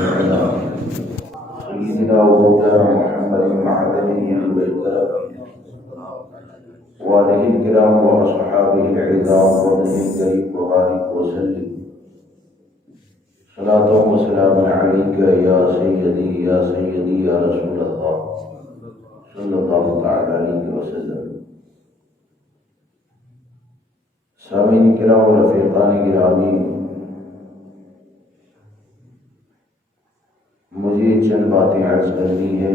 شفيعنا سيدنا ومولانا محمد معدنه الكرم وآله الكرام وأصحابه العظام ومن الكريم وبارك وسلم صلاة وسلام عليك يا سيدي يا سيدي يا رسول الله صلى الله تعالى عليه وسلم. سامعین کرام و رفیقان گرامی، مجھے چند باتیں عرض کرنی ہے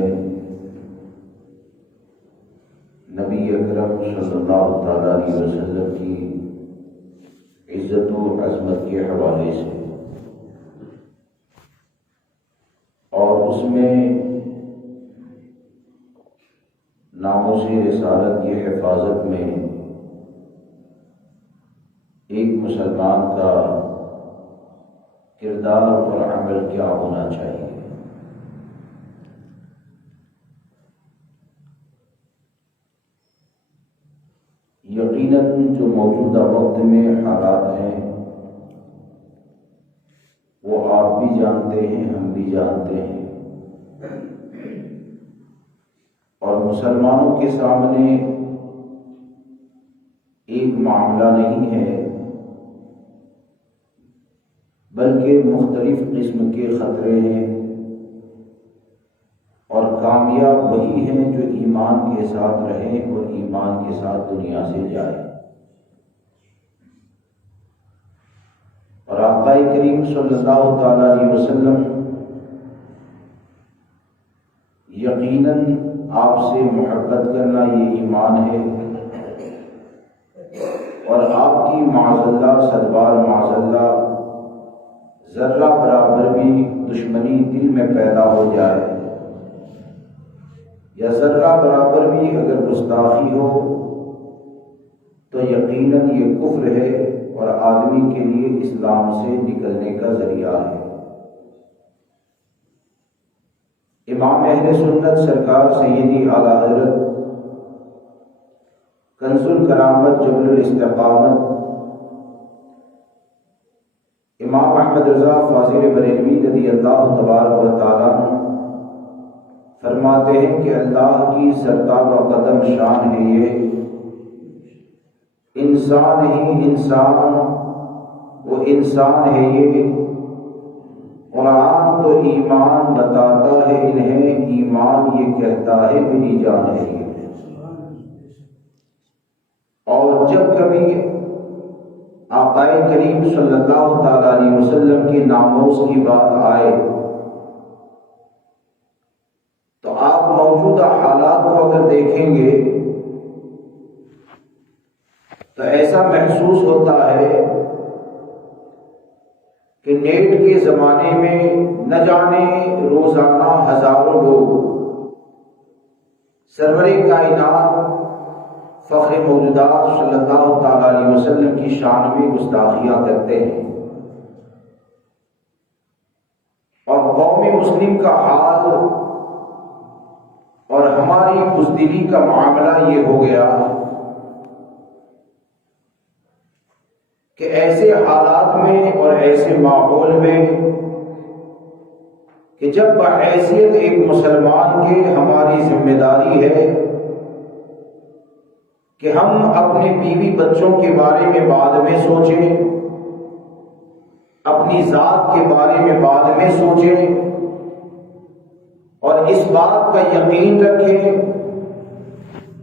نبی اکرم صلی اللہ تعالیٰ علیہ وسلم کی عزت و عظمت کے حوالے سے، اور اس میں ناموس رسالت کی حفاظت میں ایک مسلمان کا کردار اور عمل کیا ہونا چاہیے۔ یقیناً جو موجودہ وقت میں حالات ہیں وہ آپ بھی جانتے ہیں، ہم بھی جانتے ہیں، اور مسلمانوں کے سامنے ایک معاملہ نہیں ہے بلکہ مختلف قسم کے خطرے ہیں، اور کامیاب وہی ہیں جو ایمان کے ساتھ رہیں اور ایمان کے ساتھ دنیا سے جائیں۔ اور آقا کریم صلی اللہ تعالی علیہ وسلم یقیناً آپ سے محبت کرنا یہ ایمان ہے، اور آپ کی معاذاللہ صدبار معاذاللہ ذرہ برابر بھی دشمنی دل میں پیدا ہو جائے یا ذرہ برابر بھی اگر گستاخی ہو تو یقیناً یہ کفر ہے اور آدمی کے لیے اسلام سے نکلنے کا ذریعہ ہے۔ امام اہل سنت سرکار سیدی اعلیٰ حضرت کنز الکرامت جبل الاستقامت امام احمد رضا فاضل بریلوی رضی اللہ تبارک و تعالیٰ فرماتے ہیں کہ اللہ کی سرتاب و قدم شان ہے یہ انسان ہی انسان، وہ انسان ہے یہ قرآن تو ایمان بتاتا ہے انہیں، ایمان یہ کہتا ہے میری جان ہے یہ۔ اور جب کبھی آقا کریم صلی اللہ تعالی علیہ وسلم کے ناموس کی بات آئے تو آپ موجودہ حالات کو اگر دیکھیں گے تو ایسا محسوس ہوتا ہے کہ نیٹ کے زمانے میں نہ جانے روزانہ ہزاروں لوگ سرور کائنات فخر موجودات صلی اللہ تعالی علیہ وسلم کی شان میں گستاخیاں کرتے ہیں، اور قوم مسلم کا حال اور ہماری بزدلی کا معاملہ یہ ہو گیا کہ ایسے حالات میں اور ایسے ماحول میں کہ جب بحیثیت ایک مسلمان کے ہماری ذمہ داری ہے کہ ہم اپنے بیوی بچوں کے بارے میں بعد میں سوچیں، اپنی ذات کے بارے میں بعد میں سوچیں، اور اس بات کا یقین رکھیں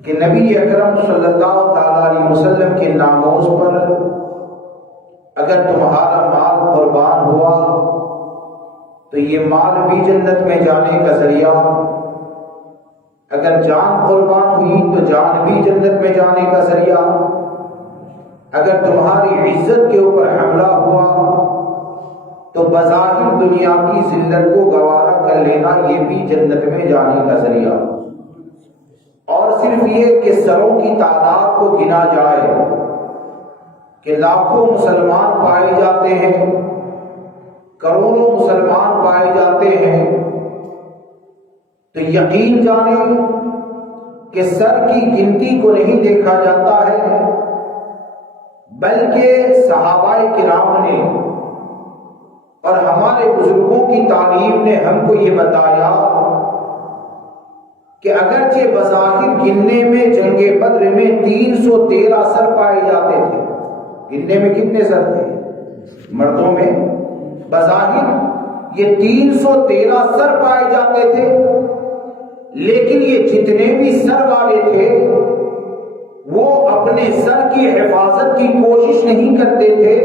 کہ نبی اکرم صلی اللہ تعالی علیہ وسلم کے ناموس پر اگر تمہارا مال قربان ہوا تو یہ مال بھی جنت میں جانے کا ذریعہ، اگر جان قربان ہوئی تو جان بھی جنت میں جانے کا ذریعہ، اگر تمہاری عزت کے اوپر حملہ ہوا تو بظاہر دنیا کی ذلت کو گوارا کر لینا یہ بھی جنت میں جانے کا ذریعہ۔ اور صرف یہ کہ سروں کی تعداد کو گنا جائے کہ لاکھوں مسلمان پائے جاتے ہیں، کروڑوں مسلمان پائے جاتے ہیں، تو یقین جانیں کہ سر کی گنتی کو نہیں دیکھا جاتا ہے بلکہ صحابہ کرام نے اور ہمارے بزرگوں کی تعلیم نے ہم کو یہ بتایا کہ اگرچہ بظاہر گننے میں جنگ بدر میں 313 سر پائے جاتے تھے، گننے میں کتنے سر تھے مردوں میں؟ بظاہر یہ 313 سر پائے جاتے تھے، لیکن یہ جتنے بھی سر والے تھے وہ اپنے سر کی حفاظت کی کوشش نہیں کرتے تھے،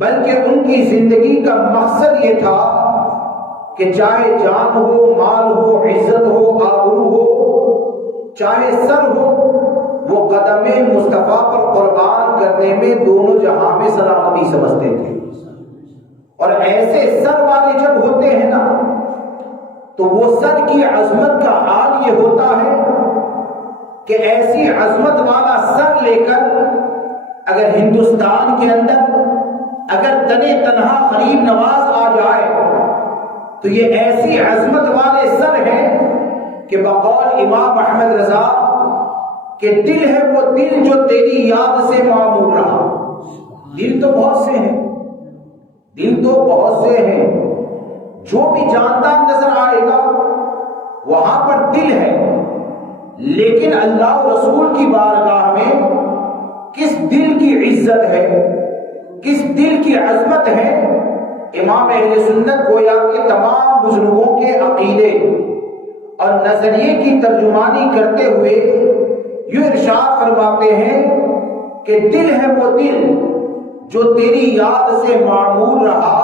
بلکہ ان کی زندگی کا مقصد یہ تھا کہ چاہے جان ہو، مال ہو، عزت ہو، آبرو ہو، چاہے سر ہو، وہ قدم مصطفیٰ پر قربان کرنے میں دونوں جہاں میں سلامتی سمجھتے تھے۔ اور ایسے سر والے جب ہوتے ہیں نا تو وہ سر کی عظمت کا حال یہ ہوتا ہے کہ ایسی عظمت والا سر لے کر اگر ہندوستان کے اندر اگر تنے تنہا غریب نواز آ جائے تو یہ ایسی عظمت والے سر ہیں کہ بقول امام احمد رضا کہ دل ہے وہ دل جو تیری یاد سے معمور رہا۔ دل تو بہت سے ہیں، دل تو بہت سے ہیں، جو بھی جاندار نظر آئے گا وہاں پر دل ہے، لیکن اللہ رسول کی بارگاہ میں کس دل کی عزت ہے، کس دل کی عظمت ہے؟ امام اہل سنت گویا کہ تمام بزرگوں کے عقیدے اور نظریے کی ترجمانی کرتے ہوئے یوں ارشاد فرماتے ہیں کہ دل ہے وہ دل جو تیری یاد سے معمور رہا،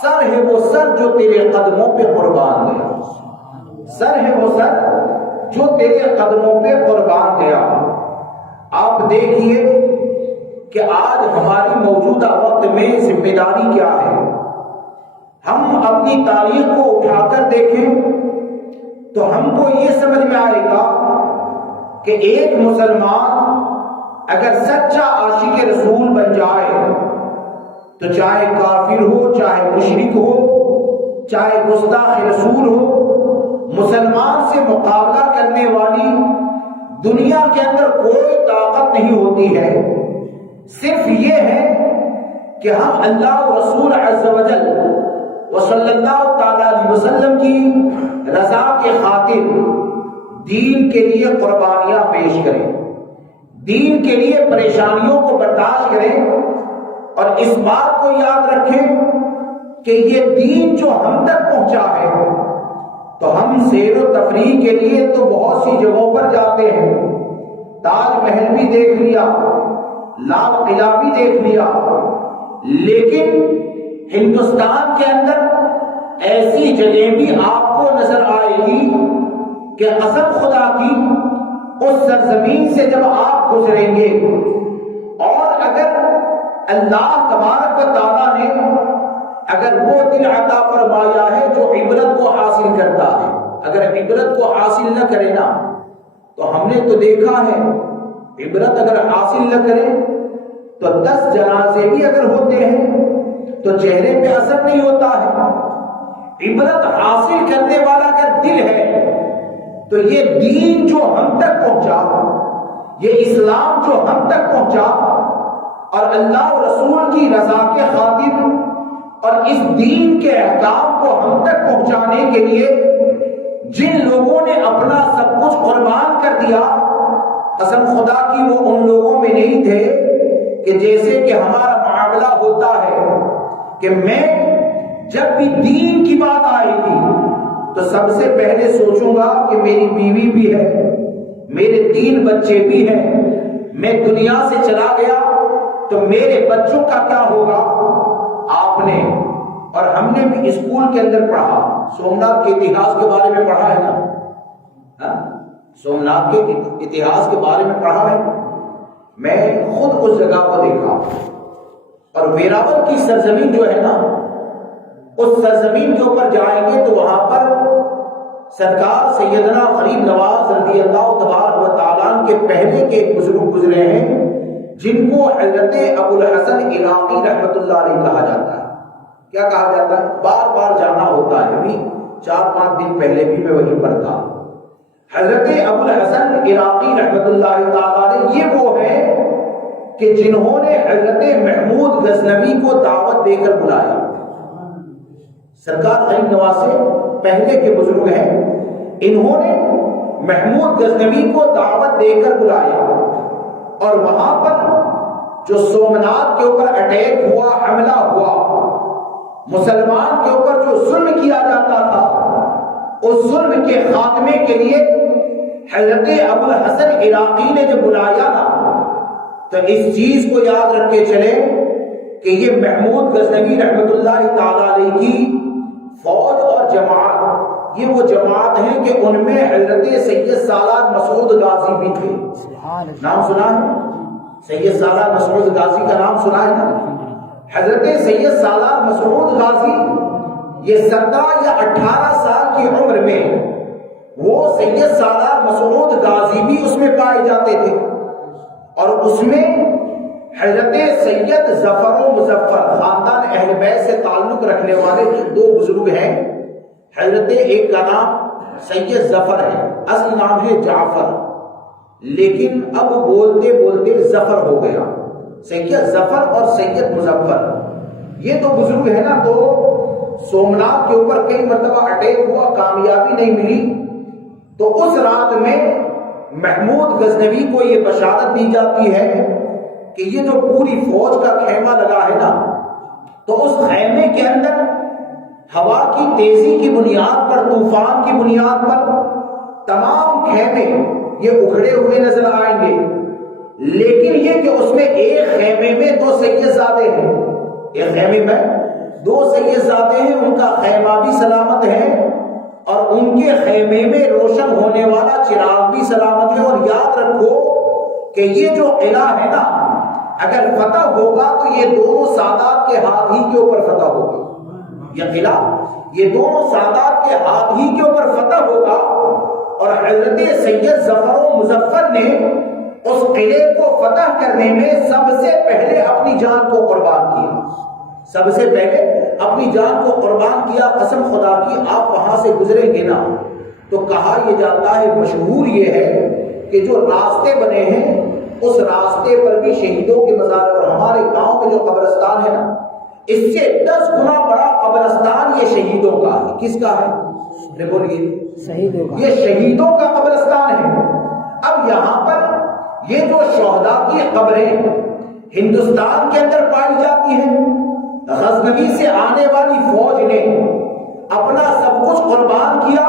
سر ہے وہ سر جو تیرے قدموں پہ قربان گیا، سر ہے وہ سر جو تیرے قدموں پہ قربان گیا۔ آپ دیکھیے کہ آج ہماری موجودہ وقت میں ذمہ داری کیا ہے؟ ہم اپنی تاریخ کو اٹھا کر دیکھیں تو ہم کو یہ سمجھ میں آئے گا کہ ایک مسلمان اگر سچا عاشق رسول بن جائے تو چاہے کافر ہو، چاہے مشرک ہو، چاہے گستاخ رسول ہو، مسلمان سے مقابلہ کرنے والی دنیا کے اندر کوئی طاقت نہیں ہوتی ہے۔ صرف یہ ہے کہ ہم اللہ و رسول عز و جل و صلی اللہ تعالی علیہ وسلم کی رضا کے خاطر دین کے لیے قربانیاں پیش کریں، دین کے لیے پریشانیوں کو برداشت کریں، اور اس بات کو یاد رکھیں کہ یہ دین جو ہم تک پہنچا ہے تو ہم سیر و تفریح کے لیے تو بہت سی جگہوں پر جاتے ہیں، تاج محل بھی دیکھ لیا، لال قلعہ بھی دیکھ لیا، لیکن ہندوستان کے اندر ایسی جگہ بھی آپ کو نظر آئے گی کہ قسم خدا کی اس سرزمین سے جب آپ گزریں گے اور اگر اللہ تبارک و تعالیٰ نے اگر وہ دل عطا فرمایا ہے جو عبرت کو حاصل کرتا ہے، اگر عبرت کو حاصل نہ کرے نا تو ہم نے تو دیکھا ہے عبرت اگر حاصل نہ کرے تو 10 جنازے بھی اگر ہوتے ہیں تو چہرے پہ اثر نہیں ہوتا ہے۔ عبرت حاصل کرنے والا اگر دل ہے تو یہ دین جو ہم تک پہنچا، یہ اسلام جو ہم تک پہنچا اور اللہ و رسول کی رضا کے خاطر اور اس دین کے احکام کو ہم تک پہنچانے کے لیے جن لوگوں نے اپنا سب کچھ قربان کر دیا، قسم خدا کی وہ ان لوگوں میں نہیں تھے کہ جیسے کہ ہمارا معاملہ ہوتا ہے کہ میں جب بھی دین کی بات آئے گی تو سب سے پہلے سوچوں گا کہ میری بیوی بھی ہے، میرے 3 بچے بھی ہیں، میں دنیا سے چلا گیا تو میرے بچوں کا کیا ہوگا؟ آپ نے اور ہم نے بھی اسکول کے اندر پڑھا، سومناتھ کے اتہاس کے بارے میں پڑھا ہے نا، سومناتھ کے اتہاس کے بارے میں پڑھا ہے۔ میں خود اس جگہ کو دیکھا اور ویراول کی سرزمین جو ہے نا، اس سرزمین کے اوپر جائیں گے تو وہاں پر سرکار سیدنا غریب نواز رضی اللہ تبارک و تعالیٰ کے پہلے کے بزرگ گزرے ہیں جن کو حضرت ابو الحسن عراقی رحمۃ اللہ علیہ کہا جاتا ہے۔ کیا کہا جاتا ہے؟ بار بار جانا ہوتا ہے، ابھی 4-5 دن پہلے بھی میں وہیں پر تھا۔ حضرت ابو الحسن عراقی رحمۃ اللہ تعالیٰ علیہ یہ وہ ہے کہ جنہوں نے حضرت محمود غزنوی کو دعوت دے کر بلایا۔ سرکار غریب نواز سے پہلے کے بزرگ ہیں، انہوں نے محمود غزنوی کو دعوت دے کر بلایا اور وہاں پر جو سومنات کے اوپر اٹیک ہوا، حملہ ہوا، مسلمان کے اوپر جو ظلم کیا جاتا تھا، اس ظلم کے خاتمے کے لیے حضرت ابو الحسن عراقی نے جب بلایا نا، تو اس چیز کو یاد رکھ کے چلے کہ یہ محمود غزنوی رحمت اللہ تعالی علیہ کی فوج اور جماعت، یہ وہ جماعت ہیں کہ ان میں حضرت سید سالار مسعود غازی بھی تھے۔ نام سنا ہے سید سالار مسعود غازی کا؟ نام سنا ہے نا؟ حضرت سید سالار مسعود غازی یہ 17 یا 18 سال کی عمر میں وہ سید سالار مسعود غازی بھی اس میں پائے جاتے تھے، اور اس میں حضرت سید ظفر و مظفر خاندان اہل بیت سے تعلق رکھنے والے جو دو بزرگ ہیں، حضرت ایک کا نام سید ظفر ہے، اصل نام ہے جعفر، لیکن اب بولتے بولتے ظفر ہو گیا، سید ظفر اور سید مظفر، یہ دو بزرگ ہیں نا۔ تو سومنات کے اوپر کئی مرتبہ اٹیک ہوا، کامیابی نہیں ملی، تو اس رات میں محمود غزنوی کو یہ بشارت دی جاتی ہے کہ یہ جو پوری فوج کا خیمہ لگا ہے نا، تو اس خیمے کے اندر ہوا کی تیزی کی بنیاد پر، طوفان کی بنیاد پر تمام خیمے یہ اکھڑے ہوئے نظر آئیں گے، لیکن یہ کہ اس میں ایک خیمے میں 2 سیدزادے ہیں، ایک خیمے میں 2 سیدزادے ہیں، ان کا خیمہ بھی سلامت ہے اور ان کے خیمے میں روشن ہونے والا چراغ بھی سلامت ہے۔ اور یاد رکھو کہ یہ جو قلعہ ہے نا، اگر فتح ہوگا تو یہ دونوں سادات کے ہاتھ ہی کے اوپر فتح ہوگی، یہ قلعہ یہ دونوں سادات کے ہاتھ ہی کے اوپر فتح ہوگا، اور حضرت سید ظفر و مظفر نے اس قلعے کو فتح کرنے میں سب سے پہلے اپنی جان کو قربان کیا، سب سے پہلے اپنی جان کو قربان کیا۔ قسم خدا کی آپ وہاں سے گزریں گے نا تو کہا یہ جاتا ہے، مشہور یہ ہے کہ جو راستے بنے ہیں اس راستے پر بھی شہیدوں کے مزار، اور ہمارے گاؤں میں جو قبرستان ہے نا، اس سے 10 گنا بڑا قبرستان یہ شہیدوں کا ہے۔ کس کا ہے؟ بولیے، شہیدوں کا، یہ شہیدوں کا قبرستان ہے۔ اب یہاں پر یہ جو شہداء کی قبریں ہندوستان کے اندر پائی جاتی ہیں، غزنوی سے آنے والی فوج نے اپنا سب کچھ قربان کیا،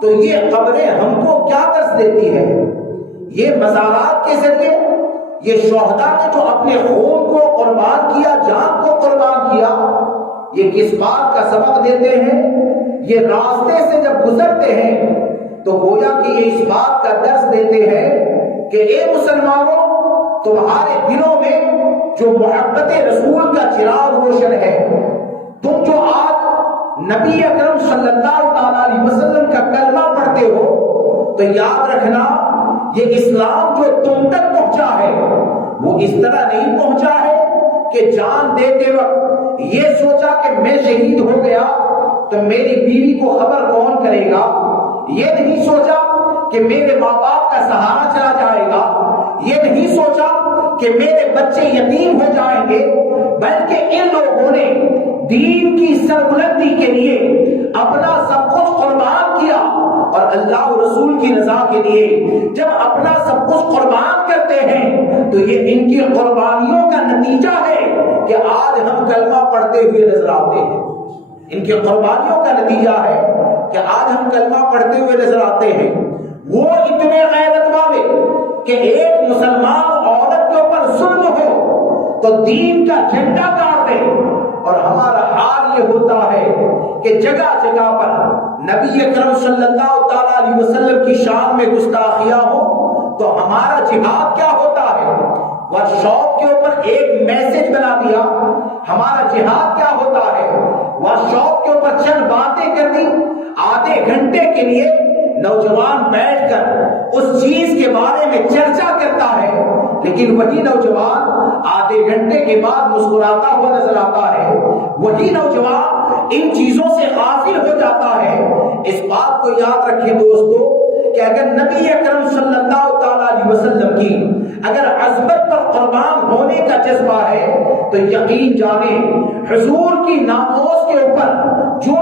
تو یہ قبریں ہم کو کیا درس دیتی ہے؟ یہ مزارات کے ذریعے یہ شہداء نے جو اپنے خون کو قربان کیا، جان کو قربان کیا، یہ کس بات کا سبق دیتے ہیں؟ یہ راستے سے جب گزرتے ہیں تو گویا کہ یہ اس بات کا درس دیتے ہیں کہ اے مسلمانوں، تمہارے دلوں میں جو محبت رسول کا چراغ روشن ہے، تم جو آج نبی اکرم صلی اللہ تعالی علیہ وسلم کا کلمہ پڑھتے ہو، تو یاد رکھنا یہ اسلام جو تم تک پہنچا ہے وہ اس طرح نہیں پہنچا ہے کہ جان دیتے وقت یہ سوچا کہ میں شہید ہو گیا تو میری بیوی کو خبر کون کرے گا، یہ نہیں سوچا کہ میرے ماں باپ کا سہارا چلا جائے گا، یہ نہیں سوچا کہ میرے بچے یتیم ہو جائیں گے، بلکہ ان لوگوں نے دین کی سربلندی کے لیے اپنا سب کچھ قربان کیا، اور اللہ رسول کی رضا کے لیے جب اپنا سب کچھ قربان کرتے ہیں تو یہ ان کی قربانیوں کا نتیجہ ہے کہ آج ہم کلمہ پڑھتے ہوئے نظر آتے ہیں، ان کی قربانیوں کا نتیجہ ہے کہ آج ہم کلمہ پڑھتے ہوئے نظر آتے ہیں۔ وہ اتنے غیرت والے کہ ایک مسلمان عورت کے اوپر ظلم ہو تو دین کا جھنڈا گاڑ دے، اور ہمارا حال یہ ہوتا ہے کہ جگہ جگہ پر نبی اکرم صلی اللہ تعالی علیہ وسلم کی شان میں گستاخیاں ہو تو ہمارا جہاد کیا ہوتا ہے؟ ورکشاپ کے اوپر ایک میسج بنا دیا، ہمارا جہاد کیا ہوتا ہے؟ ورکشاپ کے اوپر چند باتیں کر دی، آدھے گھنٹے کے لیے نوجوان بیٹھ کر اس چیز کے بارے میں چرچا کرتا ہے، لیکن وہی نوجوان آدھے گھنٹے کے بعد مسکراتا ہوا نظر آتا ہے، وہی نوجوان ان چیزوں سے غافل ہو جاتا ہے۔ اس بات کو یاد رکھیں دوستو کہ اگر نبی اکرم صلی اللہ تعالی علیہ وسلم کی اگر عظمت پر قربان ہونے کا جذبہ ہے تو یقین جانیں حضور کی ناموز کے اوپر جو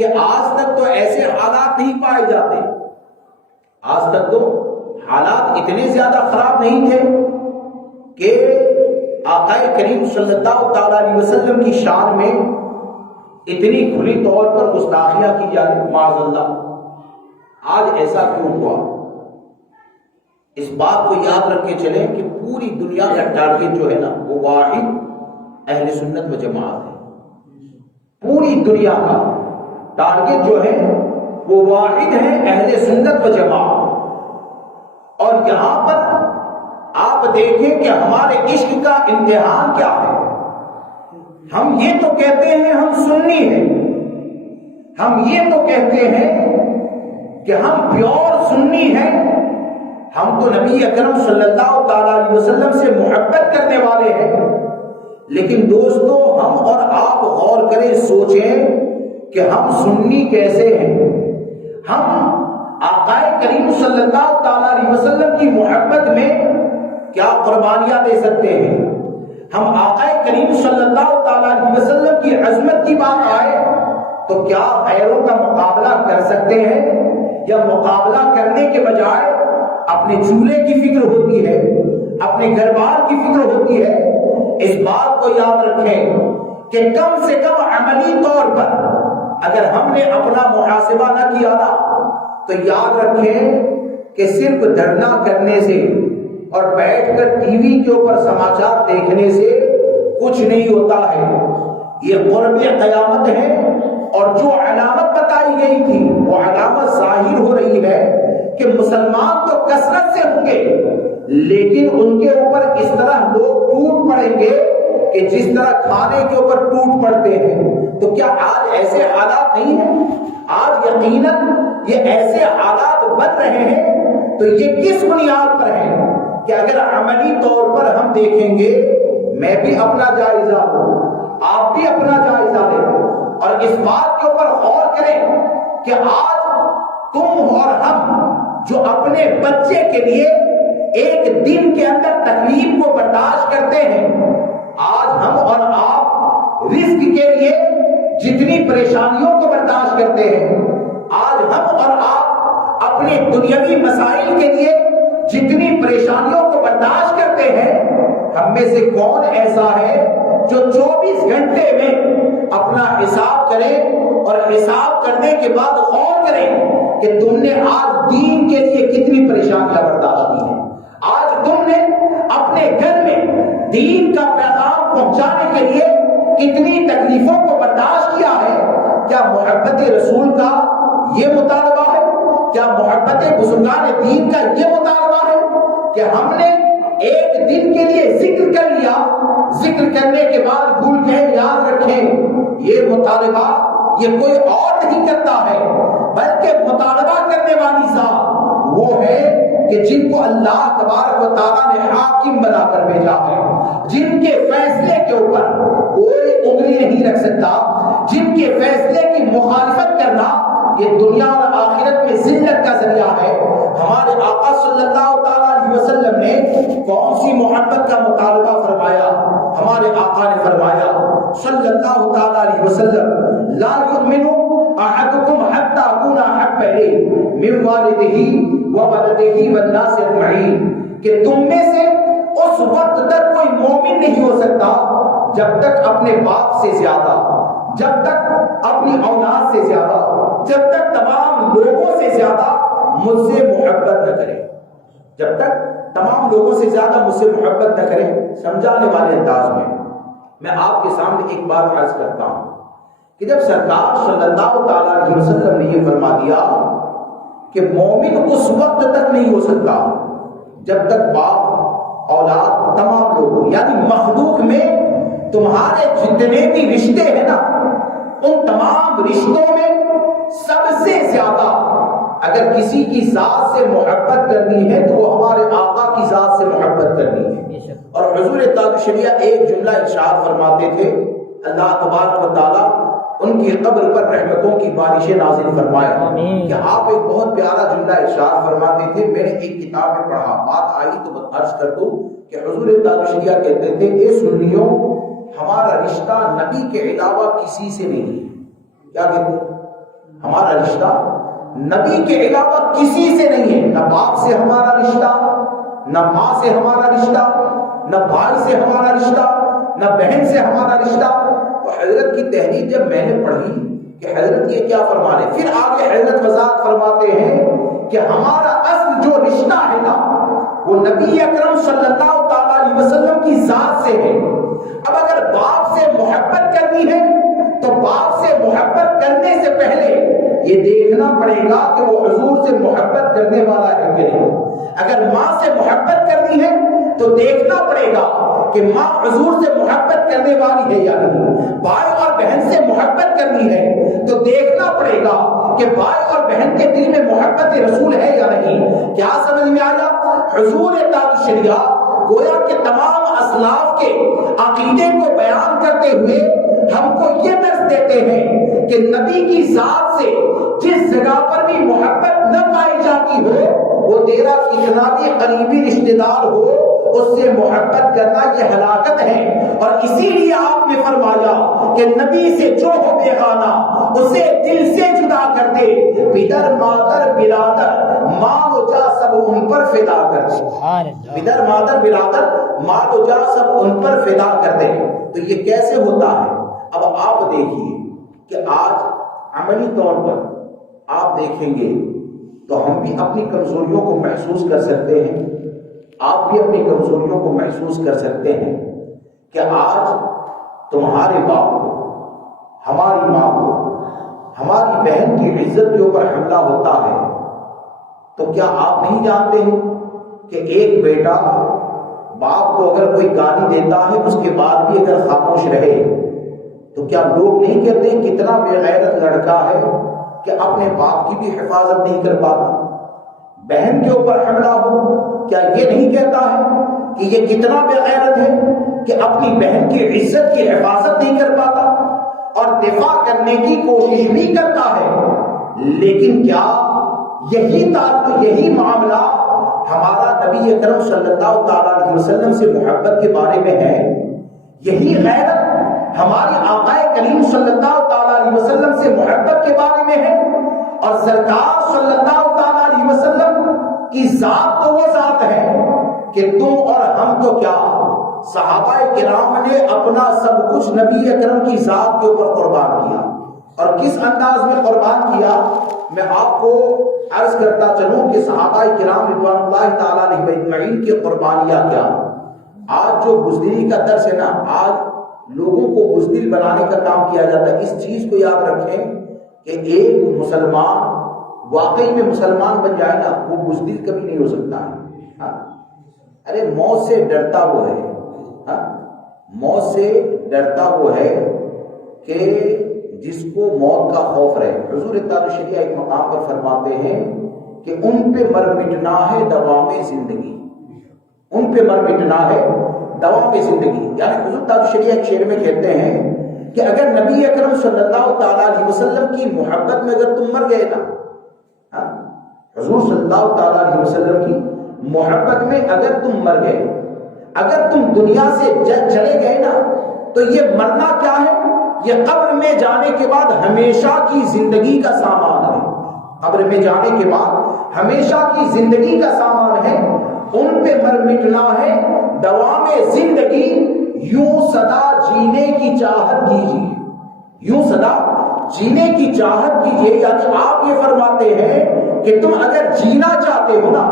کہ آج تک تو ایسے حالات نہیں پائے جاتے، آج تک تو حالات اتنے زیادہ خراب نہیں تھے کہ آقا کریم صلی اللہ تعالی علیہ وسلم کی شان میں اتنی کھلی طور پر گستاخیاں کی جائے، معاذ اللہ۔ آج ایسا کیوں ہوا؟ اس بات کو یاد رکھ کے چلیں کہ پوری دنیا کا ٹارگٹ جو ہے نا وہ واحد اہل سنت و جماعت ہے۔ پوری دنیا کا ٹارگٹ جو ہے وہ واحد ہے اہل سنت و جماعت۔ اور یہاں پر آپ دیکھیں کہ ہمارے عشق کا امتحان کیا ہے۔ ہم یہ تو کہتے ہیں ہم سنی ہیں، ہم یہ تو کہتے ہیں کہ ہم پیور سنی ہیں، ہم تو نبی اکرم صلی اللہ تعالی علیہ وسلم سے محبت کرنے والے ہیں، لیکن دوستو ہم اور آپ غور کریں، سوچیں کہ ہم سنی کیسے ہیں۔ ہم آقا کریم صلی اللہ تعالی علیہ وسلم کی محبت میں کیا قربانیاں دے سکتے ہیں؟ ہم آقا کریم صلی اللہ تعالی علیہ وسلم کی عظمت کی بات آئے تو کیا غیروں کا مقابلہ کر سکتے ہیں؟ یا مقابلہ کرنے کے بجائے اپنے چولہے کی فکر ہوتی ہے، اپنے گھر بار کی فکر ہوتی ہے؟ اس بات کو یاد رکھیں کہ کم سے کم عملی طور پر اگر ہم نے اپنا محاسبہ نہ کیا نا تو یاد رکھیں کہ صرف دھرنا کرنے سے اور بیٹھ کر ٹی وی کے اوپر سماچار دیکھنے سے کچھ نہیں ہوتا ہے۔ یہ قرب قیامت ہے، اور جو علامت بتائی گئی تھی وہ علامت ظاہر ہو رہی ہے کہ مسلمان تو کثرت سے ہوں گے، لیکن ان کے اوپر اس طرح لوگ ٹوٹ پڑیں گے کہ جس طرح کھانے کے اوپر ٹوٹ پڑتے ہیں۔ تو کیا آج ایسے حالات نہیں ہیں؟ آج یقیناً یہ ایسے حالات بن رہے ہیں، تو یہ کس بنیاد پر ہے کہ اگر عملی طور پر ہم دیکھیں گے، میں بھی اپنا جائزہ لوں، آپ بھی اپنا جائزہ لیں اور اس بات کے اوپر غور کریں کہ آج تم اور ہم جو اپنے بچے کے لیے ایک دن کے اندر تکلیف کو برداشت کرتے ہیں، آج ہم اور آپ رزق کے لیے جتنی پریشانیوں کو برداشت کرتے ہیں، آج ہم اور آپ اپنے دنیاوی مسائل کے لیے جتنی پریشانیوں کو برداشت کرتے ہیں، ہم میں سے کون ایسا ہے جو 24 گھنٹے میں اپنا حساب کرے اور حساب کرنے کے بعد غور کرے کہ تم نے آج دین کے لیے کتنی پریشانیاں برداشت کی ہیں، آج تم نے اپنے گھر میں دین کا پیغام پہنچانے کے لیے کتنی تکلیفوں کو برداشت کیا ہے۔ کیا محبت رسول کا یہ مطالبہ ہے؟ کیا محبت بزرگان دین کا یہ مطالبہ ہے کہ ہم نے ایک دن کے لیے ذکر کر لیا، ذکر کرنے کے بعد بھول گئے؟ یاد رکھیں یہ مطالبہ یہ کوئی اور نہیں کرتا ہے، بلکہ مطالبہ کرنے والی ذات وہ ہے کہ جن کو اللہ تبارک و تعالیٰ نے حاکم بنا کر بھیجا ہے، جن کے فیصلے کے اوپر کوئی انگلی نہیں رکھ سکتا، جن کے فیصلے کی مخالفت کرنا یہ دنیا اور آخرت میں ذلت کا ذریعہ ہے۔ ہمارے آقا صلی اللہ تعالیٰ علیہ وسلم نے کون سی محبت کا مطالبہ فرمایا؟ ہمارے آقا نے فرمایا صلی اللہ تعالیٰ علیہ وسلم لا یؤمن احدکم حتی اکون احب الیہ من والدہ وولدہ والناس اجمعین، کہ تم میں سے اس وقت تک کوئی مومن نہیں ہو سکتا جب تک اپنے باپ سے زیادہ، جب تک اپنی اولاد سے زیادہ، جب تک تمام لوگوں سے زیادہ مجھ سے محبت نہ کرے، جب تک تمام لوگوں سے زیادہ مجھ سے محبت نہ کرے۔ سمجھانے والے انداز میں آپ کے سامنے ایک بات عرض کرتا ہوں کہ جب سرکار صلی اللہ تعالیٰ علیہ وسلم نے یہ فرما دیا کہ مومن اس وقت تک نہیں ہو سکتا جب تک باپ، اولاد، تمام لوگوں یعنی مخلوق میں تمہارے جتنے بھی رشتے ہیں نا، ان تمام رشتوں میں سب سے زیادہ اگر کسی کی ذات سے محبت کرنی ہے تو وہ ہمارے آقا کی ذات سے محبت کرنی ہے۔ اور حضور تاج شریعہ ایک جملہ ارشاد فرماتے تھے، اللہ تبارک و تعالیٰ ان کی قبر پر رحمتوں کی بارشیں نازل فرمائے، کہ آپ ایک بہت پیارا جملہ ارشاد فرماتے تھے، میں نے ایک کتاب میں پڑھا، بات آئی تو عرض کر دوں کہ حضور تاج شریعہ کہتے تھے اے سنیوں، ہمارا رشتہ نبی کے علاوہ کسی سے نہیں ہے۔ کیا کہتے ہیں؟ ہمارا رشتہ نبی کے علاوہ کسی سے نہیں ہے، نہ باپ سے ہمارا رشتہ، نہ ماں سے ہمارا رشتہ، نہ بھائی سے ہمارا رشتہ، نہ بہن سے ہمارا رشتہ۔ تو حضرت کی تحریر جب میں نے پڑھی کہ حضرت یہ کیا فرما رہے، پھر آگے حضرت وضاحت فرماتے ہیں کہ ہمارا اصل جو رشتہ ہے نا وہ نبی اکرم صلی اللہ تعالی علیہ وسلم کی ذات سے ہے۔ اب اگر باپ سے محبت کرنی ہے تو باپ سے محبت کرنے سے پہلے یہ دیکھنا پڑے گا کہ وہ حضور سے محبت کرنے والا ہے کہ نہیں۔ اگر ماں سے محبت کرنی ہے تو دیکھنا پڑے گا کہ ماں حضور سے محبت کرنے والی ہے یا نہیں۔ بھائی اور بہن سے محبت کرنی ہے تو دیکھنا پڑے گا کہ بھائی اور بہن کے دل میں محبت رسول ہے یا نہیں۔ کیا سمجھ میں آیا؟ حضور تاج الشریعہ گویا کہ تمام اسلاف کے عقیدے کو بیان کرتے ہوئے ہم کو یہ درس دیتے ہیں کہ نبی کی ذات سے جس جگہ پر بھی محبت نہ پائی جاتی ہو وہ تیرا کتنا بھی قریبی رشتہ دار ہو اس سے محبت کرنا یہ ہلاکت ہے۔ اور اسی لیے آپ نے فرمایا کہ نبی سے جو ہو بیگانہ اسے دل سے جدا کر دے، پدر مادر برادر مال و جا سب ان پر فدا کر دے، پدر مادر برادر مال و جا سب ان پر فدا کر دے۔ تو یہ کیسے ہوتا ہے؟ اب آپ دیکھیے کہ آج عملی طور پر آپ دیکھیں گے تو ہم بھی اپنی کمزوریوں کو محسوس کر سکتے ہیں، آپ بھی اپنی کمزوریوں کو محسوس کر سکتے ہیں کہ آج تمہارے باپ کو، ہماری ماں کو، ہماری بہن کی عزت کے اوپر حملہ ہوتا ہے تو کیا آپ نہیں جانتے ہیں کہ ایک بیٹا باپ کو اگر کوئی گالی دیتا ہے اس کے بعد بھی اگر خاموش رہے تو کیا لوگ نہیں کہتے کتنا بے غیرت لڑکا ہے کہ اپنے باپ کی بھی حفاظت نہیں کر پاتا؟ بہن کے اوپر حملہ ہو کیا یہ نہیں کہتا ہے کہ یہ کتنا بے غیرت ہے کہ اپنی بہن کی عزت کی حفاظت نہیں کر پاتا اور دفاع کرنے کی کوشش بھی کرتا ہے؟ لیکن کیا یہی معاملہ ہمارا نبی اکرم صلی اللہ تعالی علیہ وسلم سے محبت کے بارے میں ہے؟ یہی غیرت ہماری آقا کریم صلی اللہ تعالی علیہ وسلم سے محبت کے بارے میں ہے؟ اور سرکار صلی اللہ تعالی علیہ وسلم کی ذات تو وہ ذات ہے کہ تم اور ہم تو کیا، صحابہ کرام نے اپنا سب کچھ نبی اکرم کی ذات کے اوپر قربان کیا۔ اور کس انداز میں قربان کیا میں آپ کو عرض کرتا چلوں کہ صحابہ کرام رضوان اللہ تعالی علیہ اجمعین کی قربانیاں کیا۔ آج جو بزدلی کا درس ہے نا، آج لوگوں کو بزدل بنانے کا کام کیا جاتا ہے۔ اس چیز کو یاد رکھیں کہ ایک مسلمان واقعی میں مسلمان بن جائے نا وہ بزدل کبھی نہیں ہو سکتا ہے۔ ارے موت سے ڈرتا وہ ہے، موت سے ڈرتا وہ ہے کہ جس کو موت کا خوف رہے۔ حضور تاج الشریعہ ایک مقام پر فرماتے ہیں کہ ان پہ مر مٹنا ہے دوام زندگی، ان پہ مر مٹنا ہے دوام زندگی۔ یعنی حضور تاج الشریعہ ایک شعر میں کہتے ہیں کہ اگر نبی اکرم صلی اللہ تعالی علیہ وسلم کی محبت میں اگر تم مر گئے نا، حضور صلی اللہ تعالی علیہ وسلم کی محبت میں اگر تم مر گئے، اگر تم دنیا سے چلے گئے نا تو یہ مرنا کیا ہے؟ یہ قبر میں جانے کے بعد ہمیشہ کی زندگی کا سامان ہے۔ قبر میں جانے کے بعد ہمیشہ کی زندگی کا سامان ہے، ان پہ مر مٹنا ہے دوام زندگی۔ یوں سدا جینے کی چاہت کیجیے، یوں سدا جینے کی چاہت کیجیے۔ یعنی آپ یہ فرماتے ہیں کہ تم اگر جینا چاہتے ہو نا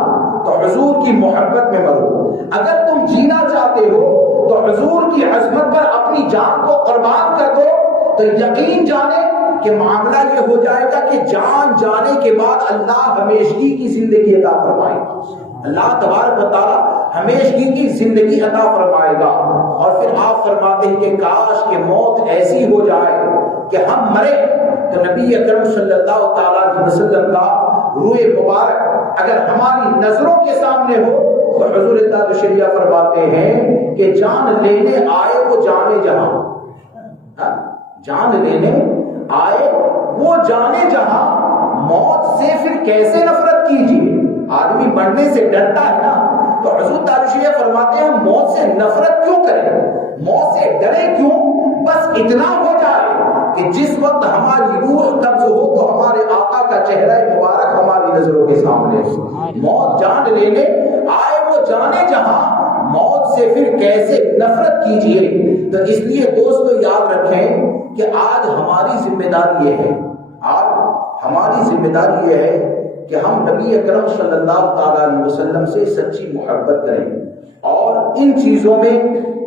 تو حضور کی محبت میں مرو، اگر تم جینا چاہتے ہو تو حضور کی عظمت پر اپنی جان کو قربان کر دو، تو یقین جانے کہ معاملہ یہ ہو جائے گا کہ جان جانے کے بعد اللہ ہمیشگی کی زندگی عطا فرمائے گا، اللہ تبارک و تعالی ہمیشگی کی زندگی عطا فرمائے گا۔ اور پھر آپ فرماتے ہیں کہ کاش کہ موت ایسی ہو جائے کہ ہم مرے تو نبی اکرم صلی اللہ تعالی علیہ وسلم کا روح مبارک اگر ہماری نظروں کے سامنے ہو تو حضور تاج الشریعہ فرماتے ہیں کہ جان لینے آئے وہ جانے جہاں، جان لینے آئے وہ جانے جہاں، موت سے پھر کیسے نفرت کیجیے؟ آدمی مرنے سے ڈرتا ہے نا، تو حضور تاج الشریعہ فرماتے ہیں موت سے نفرت کیوں کریں، موت سے ڈرے کیوں؟ بس اتنا ہو جائے کہ جس وقت ہماری روح قبض ہو تو ہمارے کا چہرہ مبارک ہماری نظروں کے سامنے ہے۔ موت جان لینے آئے وہ جانے جہاں، موت سے پھر کیسے نفرت کیجئے۔ تو اس لیے دوستو یاد رکھیں کہ آج ہماری ذمہ داری یہ ہے، آج ہماری ذمہ داری یہ ہے کہ ہم نبی اکرم صلی اللہ تعالیٰ علیہ وسلم سے سچی محبت کریں، اور ان چیزوں میں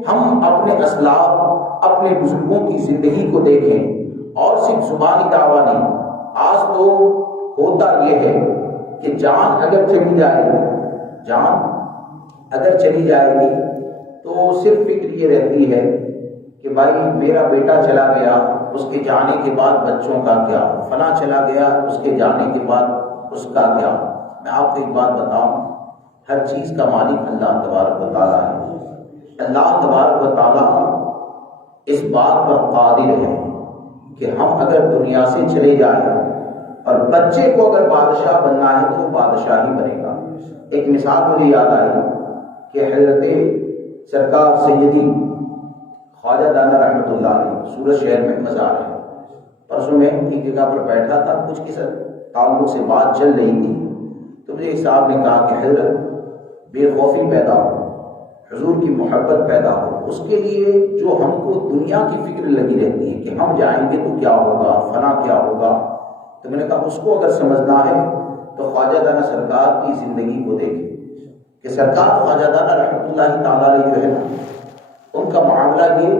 ہم اپنے اسلاف، اپنے بزرگوں کی زندگی کو دیکھیں، اور صرف زبانی دعویٰ نہیں۔ آج تو ہوتا یہ ہے کہ جان اگر چلی جائے گی، جان اگر چلی جائے گی تو صرف فکر یہ رہتی ہے کہ بھائی میرا بیٹا چلا گیا، اس کے جانے کے بعد بچوں کا کیا، فلاں چلا گیا، اس کے جانے کے بعد اس کا کیا۔ میں آپ کو ایک بات بتاؤں، ہر چیز کا مالک اللہ تبارک و تعالیٰ ہے۔ اللہ تبارک و تعالیٰ اس بات پر قادر ہے کہ ہم اگر دنیا سے چلے جائیں اور بچے کو اگر بادشاہ بننا ہے تو وہ بادشاہ ہی بنے گا۔ ایک مثال مجھے یاد آئی کہ حضرت سرکار سیدی خواجہ دانا رحمۃ اللہ علیہ سورت شہر میں مزار ہے، پرسوں میں ایک جگہ پر بیٹھا تھا، کچھ کے تعلق سے بات چل رہی تھی، تو مجھے صاحب نے کہا کہ حضرت بے خوفی پیدا ہو، حضور کی محبت پیدا ہو، اس کے لیے جو ہم کو دنیا کی فکر لگی رہتی ہے کہ ہم جائیں گے تو کیا ہوگا، فنا کیا ہوگا، تو میں نے کہا اس کو اگر سمجھنا ہے تو خواجہ دانا سرکار کی زندگی کو دیکھیں کہ سرکار خواجہ دانا رحمۃ اللہ تعالیٰ علیہ جو ہے نا، ان کا معاملہ یہ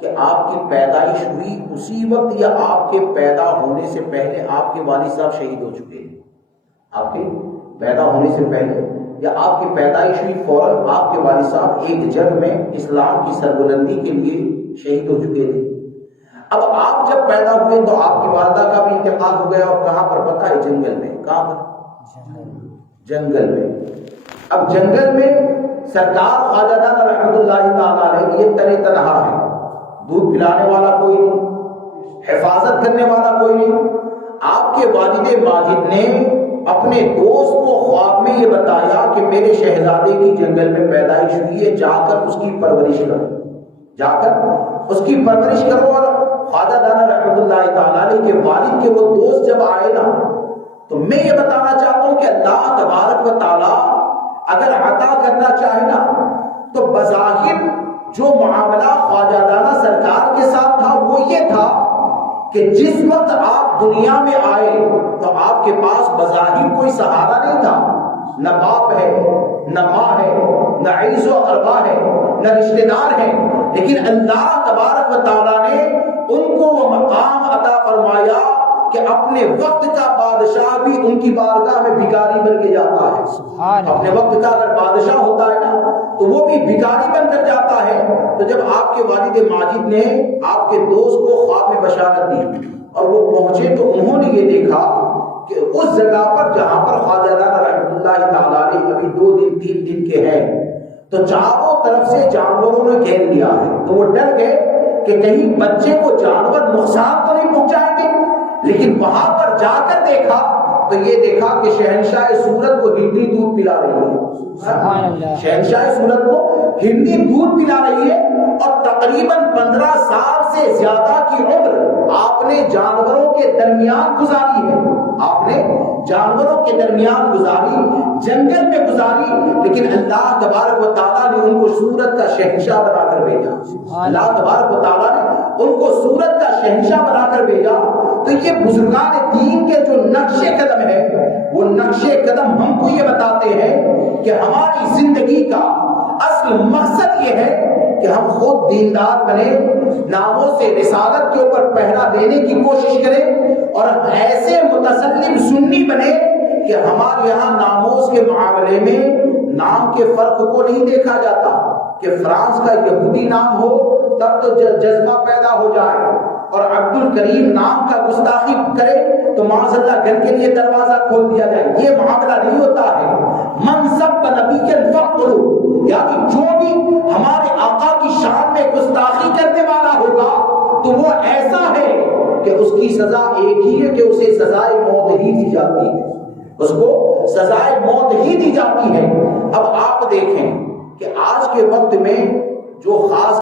کہ آپ کی پیدائش ہوئی اسی وقت یا آپ کے پیدا ہونے سے پہلے آپ کے والد صاحب شہید ہو چکے ہیں، آپ کے پیدا ہونے سے پہلے یا آپ کی پیدائش ہوئی فوراً آپ کے والد صاحب ایک جنگ میں اسلام کی سربلندی کے لیے شہید ہو چکے تھے۔ اب آپ جب پیدا ہوئے تو آپ کی والدہ کا بھی انتقال ہو گیا، اور کہاں پر پتہ ہے؟ جنگل میں۔ کہاں پر؟ جنگل میں۔ اب جنگل میں سرکار خواجہ دانا رحمۃ اللہ تعالیٰ علیہ یہ تنے تنہا ہے، دودھ پلانے والا کوئی نہیں، حفاظت کرنے والا کوئی نہیں۔ آپ کے والد ماجد نے اپنے دوست کو خواب میں یہ بتایا کہ میرے شہزادے کی جنگل میں پیدائش ہوئی ہے، جا کر اس کی پرورش کرو، جا کر اس کی پرورش کرو۔ اور خواجہ دانا رحمۃ اللہ تعالیٰ علیہ کے والد کے وہ دوست جب آئے نا، تو میں یہ بتانا چاہتا ہوں کہ اللہ تبارک و تعالیٰ اگر عطا کرنا چاہے نا تو بظاہر جو معاملہ خواجہ دانا سرکار کے ساتھ تھا وہ یہ تھا کہ جس وقت آپ دنیا میں آئے تو آپ کے پاس بظاہر کوئی سہارا نہیں تھا، نہ باپ ہے، نہ ماں ہے، نہ عیز و اربا ہے، نہ رشتہ دار ہے، لیکن اللہ تبارک و تعالیٰ نے ان کو وہ مقام عطا فرمایا کہ اپنے وقت کا بادشاہ بھی ان کی بارگاہ میں بھکاری بن کے جاتا ہے۔ اپنے وقت کا اگر بادشاہ ہوتا ہے نا تو وہ بھی بھکاری بن کر جاتا ہے۔ تو جب آپ کے والد ماجد نے آپ کے دوست کو خواب میں بشارت دی اور وہ پہنچے تو انہوں نے یہ دیکھا کہ اس جگہ پر جہاں پر خواجہ دانا رحمۃ اللہ تعالیٰ علیہ ابھی 2 دن 3 دن کے ہیں تو چاروں طرف سے جانوروں نے گھیر لیا ہے، تو وہ ڈر گئے کہ کہیں بچے کو جانور نقصان تو نہیں پہنچائیں گے، لیکن وہاں پر جا کر دیکھا تو یہ دیکھا کہ شہنشاہ سورت کو ہندی دودھ پلا رہی ہے، شہنشاہ سورت کو ہندی دودھ پلا رہی ہے، اور تقریباً 15 سال سے زیادہ کی عمر آپ نے جانوروں کے درمیان گزاری ہے، آپ نے جانوروں کے درمیان گزاری، جنگل میں گزاری، لیکن اللہ تبارک و تعالیٰ نے ان کو سورت کا شہنشاہ بنا کر بھیجا۔ اللہ تبارک و تعالیٰ نے ان کو سورت کا شہنشاہ بنا کر بھیجا۔ تو یہ بزرگان دین کے جو نقش قدم ہے وہ نقش قدم ہم کو یہ بتاتے ہیں کہ ہماری زندگی کا اصل مقصد یہ ہے کہ ہم خود دیندار بنے، ناموں سے رسالت کے اوپر پہرا دینے کی کوشش کریں، اور ایسے متسلم سنی بنے کہ ہمارے یہاں ناموز کے معاملے میں نام کے فرق کو نہیں دیکھا جاتا کہ فرانس کا یہودی نام ہو تب تو جذبہ پیدا ہو جائے، اور عبد الکریم نام کا گستاخی کرے تو معاذ اللہ گھر کے لیے دروازہ کھول دیا جائے۔ یہ معاملہ نہیں ہوتا ہے۔ منصب نبی فقر، یعنی جو بھی ہمارے آقا کی شان میں گستاخی کرنے والا ہوگا تو وہ ایسا ہے کہ اس کی سزا ایک ہی ہے کہ اسے سزائے موت ہی دی جاتی ہے، اس کو سزائے موت ہی دی جاتی ہے۔ اب آپ دیکھیں کہ آج کے وقت میں جو خاص